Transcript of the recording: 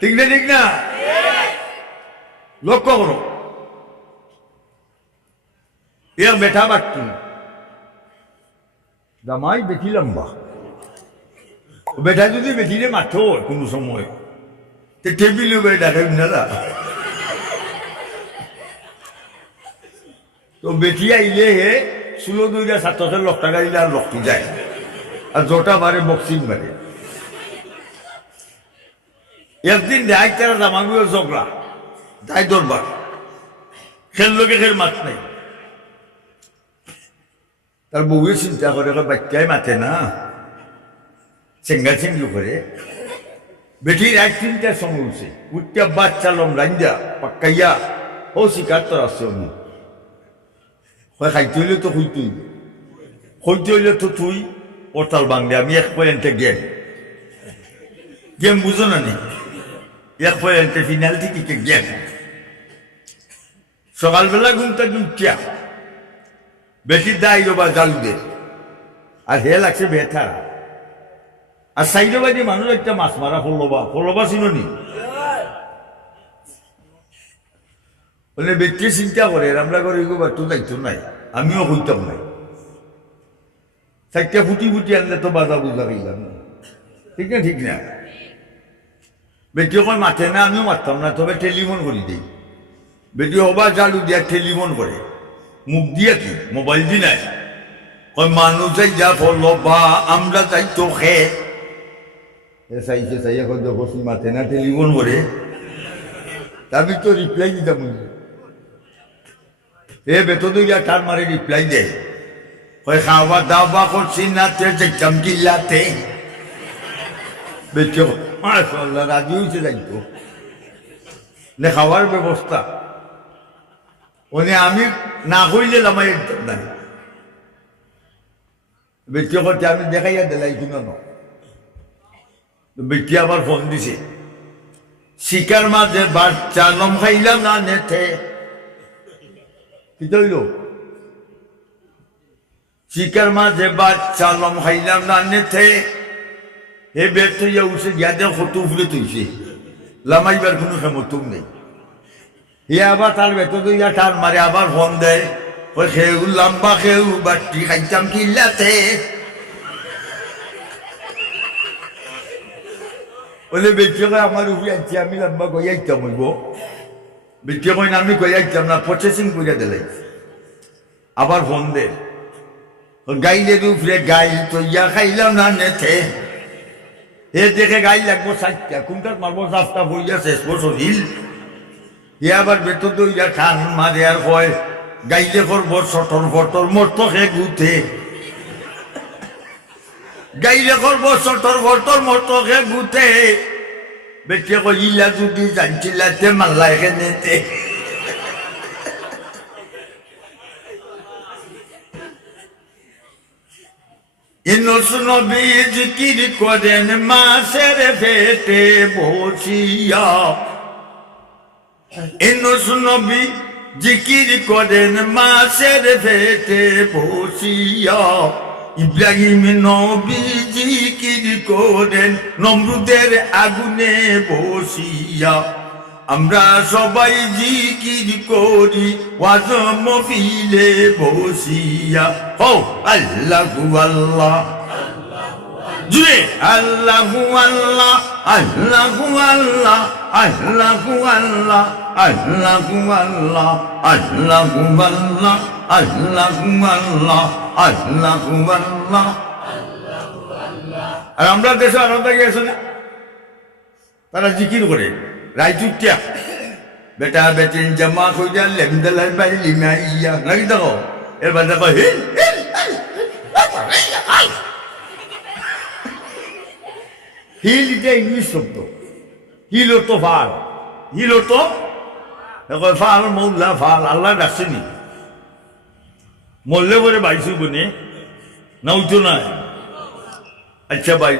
ঠিক না ঠিক না? লক্ষ্য করো, এ বেটা বাক্তি জামাই বেটি লম্বা, বেটা যদি বেটিরে মাথো কোনো সময় টেবিল বেটাকে না, তো বেটি আইলে হে 16 ছাত্রদের 1 টাকা দিলে আর রক্ত যায়, আর জোটা মারে বক্সিং মারে। একদিন দেখ তারা জামাগুলো ঝগড়া তাই দরবার, খেললোকে খেল মাত নাই। তার বউয়ে চিন্তা করে বাচ্চাই মাথে না, চেঙ্গা চেঙ্গি করে। বেটির 1-3টার সময় উঠছে, উঠতে বাচ্চা লম রাঞ্জা পাক্কাইয়া ও শিকার তোর আসছে অন্য খাইতে হইলে তো হইতেই, হইতে হইলে তো তুই পর্তাল বাংলা। আমি 1 পয়েন্টে গেম বুঝো না নি, 1 পয়েন্টে ফিনালটি কি গেম। সকালবেলা ঘুমটা উঠিয়া বেটির দায় বা জালুদের, আর হে লাগছে বেথা, আর সাইডে বাজে মানুষ একটা মাছ মারা ফলবা চিনি বলে ব্যক্তি চিন্তা করে আমরা করে তো দায়িত্ব নাই, আমিও হইতাম নাই। 4টা ফুটি ফুটি আনলে তো বাজা বুঝা গেলাম, ঠিক না ঠিক না? বেটি ওখানে মাঠে না, আমিও মারতাম না, তবে টেলিফোন করি দিই। বেটি হবা জালু দিয়া টেলিফোন করে, মুখ দিয়া কি মোবাইল দি নাই, মানুষ যাই যা ফলবা আমরা যাই তো খে চাইছে চাই এখন দেখো মাঠে না টেলিফোন করে, আমি তো রিপ্লাই দিতাম। এ বেতন দিয়া টার মারে রিপ্লাই দেয়, খাওয়া দাওয়া করছি না যাইতাম কিল্লাতে। বেটি মাশাআল্লাহ রাজি হয়েছে যাইতো না, খাওয়ার ব্যবস্থা ওনে আমি না হইলে লামাই নাই। বেটি করতে আমি দেখাইয়া দিলাই কিনো না, বেটি আবার ফোন দিছে, শিকার মাঝে বাচ্চা লম খাইলাম না নেথে। কি তৈল শিকার মাঝে বাচ্চা লম খাইলাম না নেথে, হে বের তৈয়া উঠে গিয়াদের কত ফুলে তুইছে, লামাইবার কোনো ক্ষমতা নেই। হে আবার তার বেতন তৈয়া টান মারে, আবার ফোন দেয়, ওই খেউ লম্বা খেউ বাটি খাইতাম কিল্লাতে। বলে বেটিয়ে কয় আমার উপরে আনছি, আমি লম্বা কই আইতাম হইব। বেটিয়ে কয় না আমি কই আইতাম না, প্রসেসিং করে দিলাই। আবার ফোন দে, গাইলের উপরে গাই তৈয়া খাইলাম না নেথে। এ দেখে গাই লাগবো 4টা, কোনটার মারবো 4টা বইয়া শেষ বছর হিল। এ আবার বেতন দইয়া টান মারে আর কয় গাইলে করবো সটর ফটর মরত খে গুথে। গাইলে করবো সটর ফটর মরত খে গুথে। বেটিয়ে কই ইলা যদি জানছিলাতে মাল্লা এখানেতে। ইনুস নবী জিকির করেন মাছের পেটে বসিয়া। ইনুস নবী জিকির করেন মাছের পেটে বসিয়া। ইব্রাহিম নবী জিকির করেন নমরুদের আগুনে বসিয়া। আমরা সবাই জিকির করি ওয়াজ মহফিলে বসিয়া। ও আল্লাহু আল্লাহ জুড়ে আল্লাহু আল্লাহ আল্লাহু আল্লাহ আল্লাহু আল্লাহ আল্লাহু আল্লাহ আল্লাহু আল্লাহ আল্লাহু আল্লাহ আল্লাহু আল্লাহ। আর আমরা দেশে আনন্দ গিয়েছে না, তারা জিকির করে রাইচুটিয়া বেটা বেটিন জামা কইয়া লেমদালাই বাই লিমাইয়া নাকি দেখো। এরপর দেখো হিল হিল হিল, এটা ইংলিশ শব্দ। হিল তো ফাল, হিল তো ফাল মৌলা ফাল, আল্লাহ ডাকছেনি। মরলে পরে বাইশু বনে না উঠো না। আচ্ছা ভাই।